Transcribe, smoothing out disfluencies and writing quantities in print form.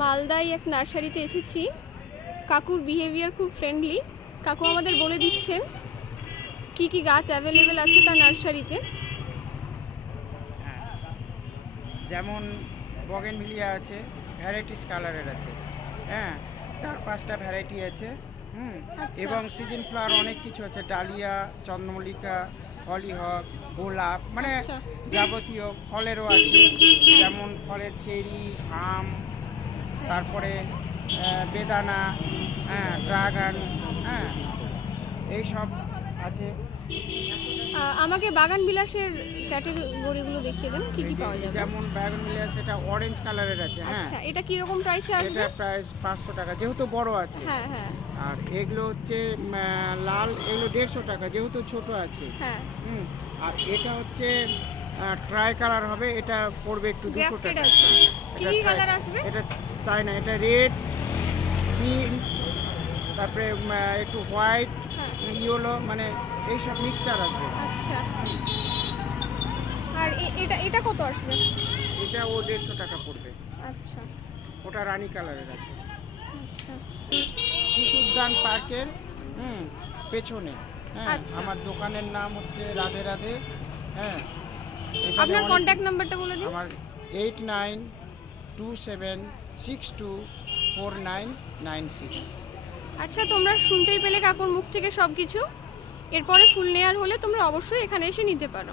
মালদায় এক নার্সারিতে এসেছি। কাকুর বিহেভিয়ার খুব ফ্রেন্ডলি। কাকু আমাদের বলে দিচ্ছেন কি কি গাছ অ্যাভেলেবেল আছে তার নার্সারিতে। যেমন বগেনভিলিয়া আছে, ভ্যারাইটিস কালারের আছে, হ্যাঁ 4-5টা ভ্যারাইটি আছে। এবং সিজন ফ্লাওয়ার অনেক কিছু আছে, ডালিয়া, চন্দ্রমল্লিকা, হলিহক, গোলাপ, মানে যাবতীয় ফলেরও আছে, যেমন ফলের চেরি, আম, তারপরে বেদানা, ড্রাগন, এইসব আছে। আমাকে বাগান বিলাসের ক্যাটাগরিগুলো দেখিয়ে দেন, কি কি পাওয়া যাবে। যেমন বাগান বিলাস, এটা অরেঞ্জ কালারের আছে। আচ্ছা, এটা কি রকম প্রাইসে আসবে? এটা প্রাইস 500 টাকা, যেহেতু বড় আছে। হ্যাঁ হ্যাঁ। আর এগুলো হচ্ছে লাল, এগুলো 150 টাকা, যেহেতু ছোট আছে। হ্যাঁ। আর এটা হচ্ছে ট্রাই কালার হবে, এটা পড়বে একটু 200 টাকা। কি কি কালার আসবে? এটা চাই না, এটা রেড, পিঙ্ক, তারপরে একটু হোয়াইট, ইয়েলো, মানে এইসব মিক্সচার আসবে। আচ্ছা, আর এটা কত আসবে? এটা ও 150 টাকা পড়বে। আচ্ছা, ওটা রানী কালারের আছে। আচ্ছা, শিশু উদ্যান পার্কের পেছনে। হ্যাঁ, আচ্ছা। আমার দোকানের নাম হচ্ছে রাধে রাধে। হ্যাঁ, আপনার কন্ট্যাক্ট নাম্বারটা বলে দিন। আমার 8927624996। আচ্ছা, তোমরা শুনতেই পেলে কাকুর মুখ থেকে সব কিছু। এরপরে ফুল নেওয়ার হলে তোমরা অবশ্যই এখানে এসে নিতে পারো।